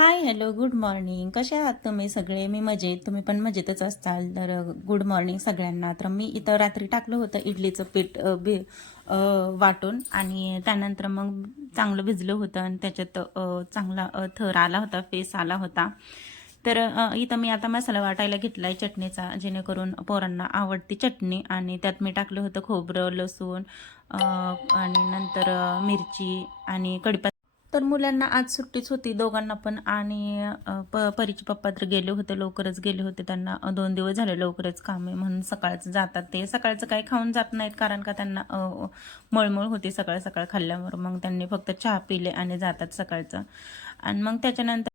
Hi hello good morning. कसे आहात तुम्ही सगळे? मी मजेत. तुम्ही पण मजेतच असताल. तर गुड मॉर्निंग सगळ्यांना. तर मी इथं रात्री टाकलं होतं इडलीचं पीठ अ, बी वाटून आणि त्यानंतर मग चांगलं भिजलं होतं आणि त्याच्यात चांगला थर आला होता फेस आला होता. तर इथं मी आता मसाला वाटायला घेतला आहे चटणीचा जेणेकरून पोरांना आवडती चटणी आणि त्यात मी टाकलं होतं खोबरं लसूण आणि नंतर मिरची आणि कढीपत्ता तर मुलांना आज सुट्टीच होती दोघांना पण. आणि प परीचे पप्पा तर गेले होते लवकरच गेले होते. त्यांना दोन दिवस झाले लवकरच काम. आहे म्हणून सकाळचं जातात ते. सकाळचं काही खाऊन जात नाहीत कारण का त्यांना मळमळ होती सकाळ सकाळ खाल्ल्यावर. मग त्यांनी फक्त चहा पिले आणि जातात सकाळचं. आणि मग त्याच्यानंतर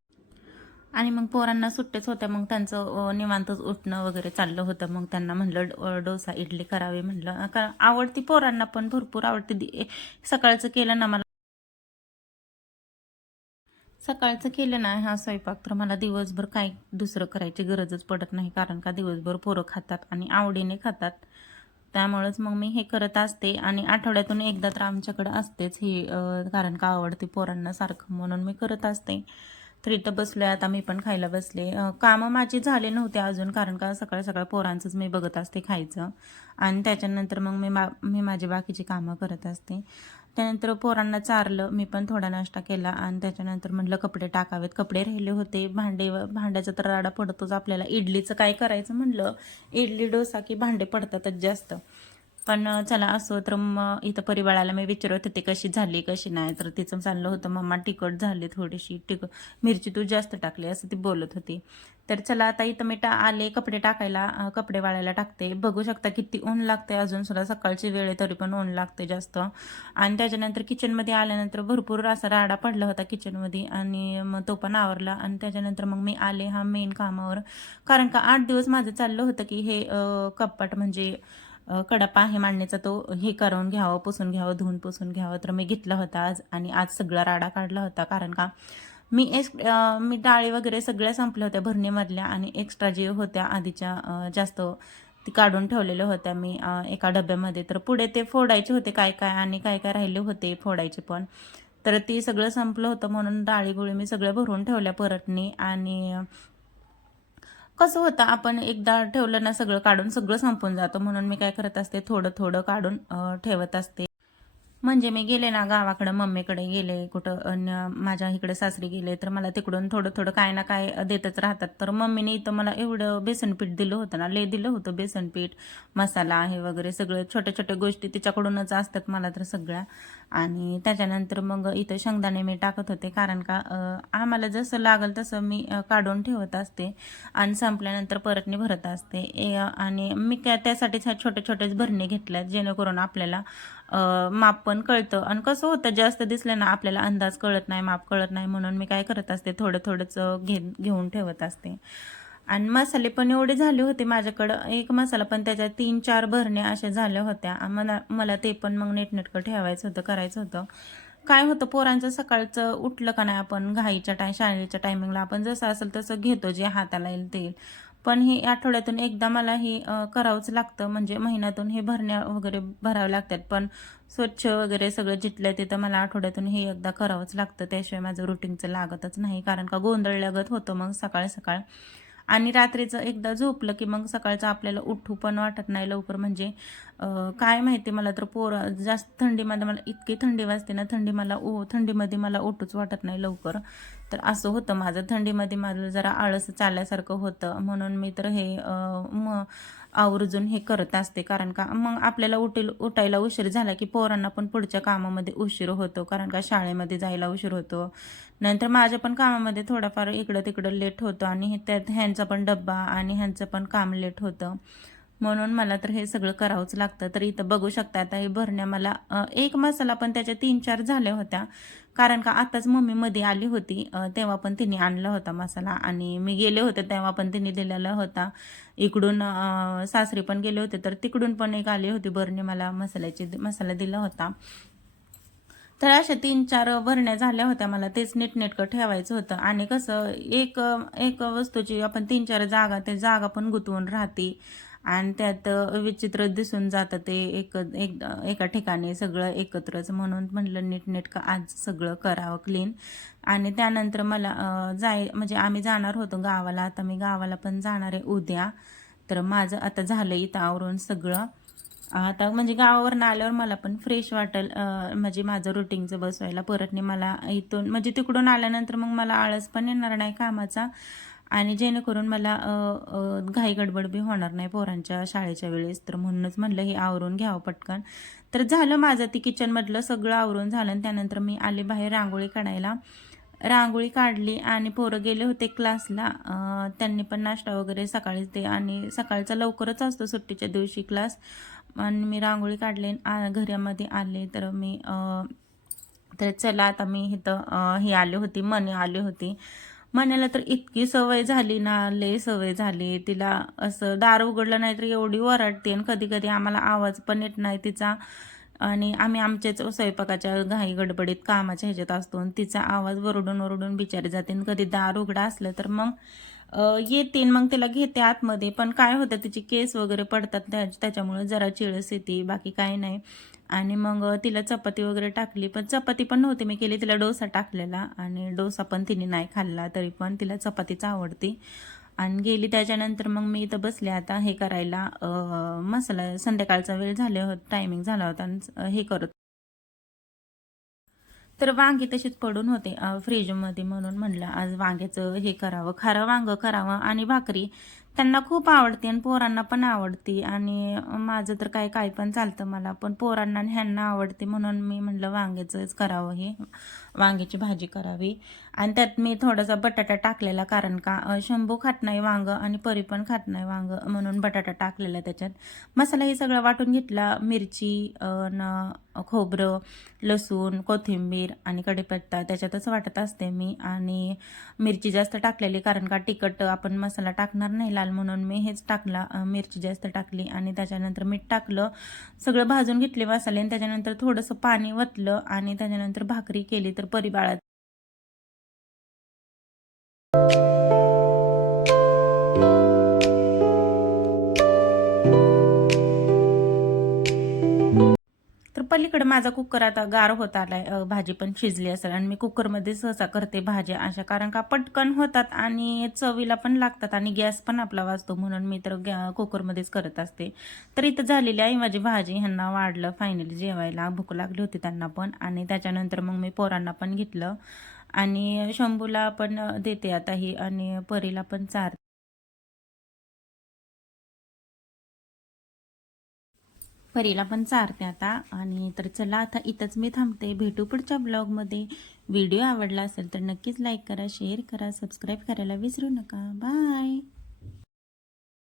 आणि मग पोरांना सुट्टेच होत्या. मग त्यांचं निवांतच उठणं वगैरे चाललं होतं. मग त्यांना म्हणलं डोसा इडली करावी म्हणलं. कारण आवडती पोरांना पण भरपूर आवडते. सकाळचं केलं ना मला सकाळचं केलं ना हा स्वयंपाक तर मला दिवसभर काय दुसरं करायची गरजच पडत नाही कारण का दिवसभर पोरं खातात आणि आवडीने खातात. त्यामुळेच मग मी हे करत असते आणि आठवड्यातून एकदा तर आमच्याकडे असतेच हे कारण का आवडते पोरांना सारखं म्हणून मी करत असते. तर इथं बसलोय आता मी पण खायला बसले. कामं माझी झाले नव्हते अजून कारण का सकाळ सकाळ पोरांचंच मी बघत असते खायचं. आणि त्याच्यानंतर मग मी मा मी माझी बाकीची कामं करत असते. त्यानंतर पोरांना चारलं मी पण थोडा नाश्ता केला आणि त्याच्यानंतर म्हटलं कपडे टाकावेत. कपडे राहिले होते भांडे भांड्याचा तर राडा पडतोच आपल्याला. इडलीचं काय करायचं म्हणलं इडली डोसा की भांडे पडतातच जास्त. पण चला असो तर मग इथं परिवाराला मी विचारत होते कशी झाली कशी नाही? तर तिचं चाललं होतं मम्मा तिखट झाली थोडीशी तिखट मिरची तू जास्त टाकली असं ती बोलत होती. तर चला आता इथं मी टा आले कपडे टाकायला कपडे वाळायला टाकते. बघू शकता किती ऊन लागते अजून सुद्धा सकाळची वेळ आहे तरी पण ऊन लागते जास्त. आणि त्याच्यानंतर किचनमध्ये आल्यानंतर भरपूर असा राडा पडला होता किचनमध्ये आणि मग तो पण आवरला. आणि त्याच्यानंतर मग मी आले हा मेन कामावर. कारण का आठ दिवस माझं चाललं होतं की हे कपाट म्हणजे कडपा आहे मांडणीचा तो हे करून घ्यावं पुसून घ्यावं धुवून पुसून घ्यावं. तर मी घेतला होता आज आणि आज सगळा राडा काढला होता. कारण का? मी एस मी डाळी वगैरे सगळ्या संपल्या होत्या भरणीमधल्या आणि एक्स्ट्रा जे होत्या आधीच्या जास्त ती काढून ठेवलेल्या होत्या मी एका डब्यामध्ये. तर पुढे ते फोडायचे होते काय काय आणि काय काय राहिले होते फोडायचे पण. तर ती सगळं संपलं होतं म्हणून डाळी गोळी मी सगळं भरून ठेवल्या परतनी आणि कसं होतं आपण एकदा ठेवलं ना सगळं काढून सगळं संपून जातं. म्हणून मी काय करत असते थोडं थोडं काढून ठेवत असते. म्हणजे मी गेले ना गावाकडं मम्मीकडे गेले कुठं अन माझ्या इकडे सासरी गेले तर मला तिकडून थोडं थोडं काय ना काय देतच राहतात. तर मम्मीने इथं मला एवढं बेसनपीठ दिलं होतं ना ले दिलं होतं बेसनपीठ मसाला आहे वगैरे सगळं छोट्या छोट्या गोष्टी तिच्याकडूनच असतात मला तर सगळ्या. आणि त्याच्यानंतर मग इथं शेंगदाणे मी टाकत होते कारण का आम्हाला जसं लागल तसं मी काढून ठेवत असते आणि संपल्यानंतर परतने भरत असते. ए, आणि मी त्या त्यासाठीच ह्या छोट्या छोट्याच भरणी घेतल्यात जेणेकरून आपल्याला माप पण कळतं. आणि कसं होतं जास्त दिसलं ना आपल्याला अंदाज कळत नाही माप कळत नाही म्हणून मी काय करत असते थोडं थोडंच अ, घे घेऊन ठेवत असते. आणि मसाले पण एवढे झाले होते माझ्याकडं. एक मसाला पण त्याच्या तीन चार भरण्या अशा झाल्या होत्या. मला मला ते पण मग नीटनेटकं ठेवायचं होतं करायचं होतं. काय होतं पोरांचं सकाळचं उठलं का नाही आपण घाईच्या टाय शाळेच्या टायमिंगला आपण जसं असेल तसं घेतो जे हाताला येईल ते. पण हे आठवड्यातून एकदा मला हे करावंच लागतं. म्हणजे महिन्यातून हे भरण्या वगैरे भरावे लागतात. पण स्वच्छ वगैरे सगळं जिथलं तिथं मला आठवड्यातून हे एकदा करावंच लागतं. त्याशिवाय माझं रुटीनचं लागतच नाही. कारण का गोंधळल्यागत होतं मग सकाळ सकाळ. आणि रात्रीचं एकदा झोपलं की मग सकाळचं आपल्याला उठू पण वाटत नाही लवकर. म्हणजे काय माहिती मला तर पोर जास्त थंडीमध्ये मला इतकी थंडी वाजते ना थंडी मला उ थंडीमध्ये मला उठूच वाटत नाही लवकर. तर असं होतं माझं. थंडीमध्ये माझं जरा आळस चालल्यासारखं होतं. म्हणून मी तर हे म आवर्जून हे करत असते. कारण का मग आपल्याला उठेल उठायला उशीर झाला की पोरांना पण पुढच्या कामामध्ये उशीर होतो. कारण का शाळेमध्ये जायला उशीर होतो. नंतर माझ्या पण कामामध्ये थोडाफार इकडं तिकडं लेट होतं आणि त्यात ह्यांचा पण डब्बा आणि ह्यांचं पण काम लेट होतं. म्हणून मला तर हे सगळं करावंच लागतं. तर इथं बघू शकता आता हे भरण्या मला एक मसाला पण त्याच्या तीन चार झाल्या होत्या. कारण का आताच मम्मी मध्ये आली होती तेव्हा पण तिने आणला होता मसाला. आणि मी गेले होते तेव्हा पण तिने दिलेला होता. इकडून सासरी पण गेले होते तर तिकडून पण एक आली होती भरणी मला मसाल्याची मसाला दिला होता. तर अशा तीन चार भरण्या झाल्या होत्या मला. तेच नीटनेटकं ठेवायचं होतं. आणि कसं एक एक वस्तूची आपण तीन चार जागा ते जागा पण गुंतवून राहते. आणि त्यात विचित्र दिसून जातं ते एक एक एका ठिकाणी सगळं एकत्रच म्हणून म्हटलं नीटनेटकं आज सगळं करावं क्लीन आणि त्यानंतर मला जाय म्हणजे आम्ही जाणार होतो गावाला. आता मी गावाला पण जाणार आहे उद्या. तर माझं आता झालं इथं आवरून सगळं. आता म्हणजे गावावरनं आल्यावर मला पण फ्रेश वाटेल म्हणजे माझं रुटीनचं बसवायला. परतने मला इथून म्हणजे तिकडून आल्यानंतर मग मला आळस पण येणार नाही कामाचा. आणि जेणेकरून मला घाई गडबड बी होणार नाही पोरांच्या शाळेच्या वेळेस. तर म्हणूनच म्हणलं हे आवरून घ्यावं पटकन. तर झालं माझं ती किचनमधलं सगळं आवरून झालं आणि त्यानंतर मी आले बाहेर रांगोळी काढायला. रांगोळी काढली आणि पोरं गेले होते क्लासला त्यांनी पण नाश्ता वगैरे सकाळीच दे आणि सकाळचा लवकरच असतो सुट्टीच्या दिवशी क्लास आणि मी रांगोळी काढले आ- घरामध्ये आले. तर मी तर चला आता मी इथं हे ही आली होती मनी आली होती. मण्याला तर इतकी सवय झाली ना लय सवय झाली. तिला असं दार उघडलं नाही तर एवढी ओरडते आणि कधी कधी आम्हाला आवाज पण येत नाही तिचा. आणि आम्ही आमच्याच स्वयंपाकाच्या घाई गडबडीत कामाच्या ह्याच्यात असतो आणि तिचा आवाज वरडून वरडून बिचारी जाते आणि कधी दार उघडा असलं तर मग येते आणि मग तिला घेते आतमध्ये. पण काय होतं तिचे केस वगैरे पडतात त्या त्याच्यामुळे जरा चिळस येते बाकी काही नाही. आणि मग तिला चपाती वगैरे टाकली पण चपाती पण नव्हती मी केली तिला डोसा टाकलेला. आणि डोसा पण तिने नाही खाल्ला तरी पण तिला चपातीच आवडते. आणि गेली त्याच्यानंतर मग मी इथं बसले. आता हे करायला मसाला संध्याकाळचा वेळ झाले होत टायमिंग झाला होता. आणि हे करत तर वांगे तशीच पडून होते फ्रीजमध्ये म्हणून म्हणलं आज वांग्याचं हे करावं खारं वांगं करावं आणि भाकरी. त्यांना खूप आवडते आणि पोरांना पण आवडते आणि माझं तर काय काय पण चालतं मला पण पोरांना आणि ह्यांना आवडते म्हणून मी म्हणलं वांग्याचंच करावं हे वांग्याची भाजी करावी. आणि त्यात मी थोडासा बटाटा टाकलेला कारण का शंभू खात नाही वांग आणि परी पण खात नाही वांग म्हणून बटाटा टाकलेला त्याच्यात. मसाला हे सगळं वाटून घेतला मिरची न खोबरं लसूण कोथिंबीर आणि कढीपत्ता त्याच्यातच वाटत असते मी. आणि मिरची जास्त टाकलेली कारण का तिखट आपण मसाला टाकणार नाही लाल म्हणून. मी हेच टाकला मिरची जास्त टाकली आणि त्याच्यानंतर मीठ टाकलं सगळं भाजून घेतले मसाले आणि त्याच्यानंतर थोडंसं पाणी वतलं आणि त्याच्यानंतर भाकरी केली तर परिबाळात पलीकडे माझा कुकर आता गार होत आलाय. भाजी पण शिजली असेल आणि मी कुकरमध्ये सहसा करते भाज्या अशा. कारण का पटकन होतात आणि चवीला पण लागतात आणि गॅस पण आपला वाचतो म्हणून मी तर गॅ- कुकरमध्येच करत असते. तर इथं झालेली आहे माझी भाजी ह्यांना वाढलं. फायनली जेवायला भूक लागली होती त्यांना पण. आणि त्याच्यानंतर मग मी पोरांना पण घेतलं. आणि शंभूला पण देते आता ही. आणि परीला पण चार परीला पण चारते आता. आणि तर चला आता इथंच मी थांबते. भेटू पुढच्या ब्लॉगमध्ये. व्हिडिओ आवडला असेल तर नक्कीच लाईक करा शेअर करा सबस्क्राईब करायला विसरू नका. बाय!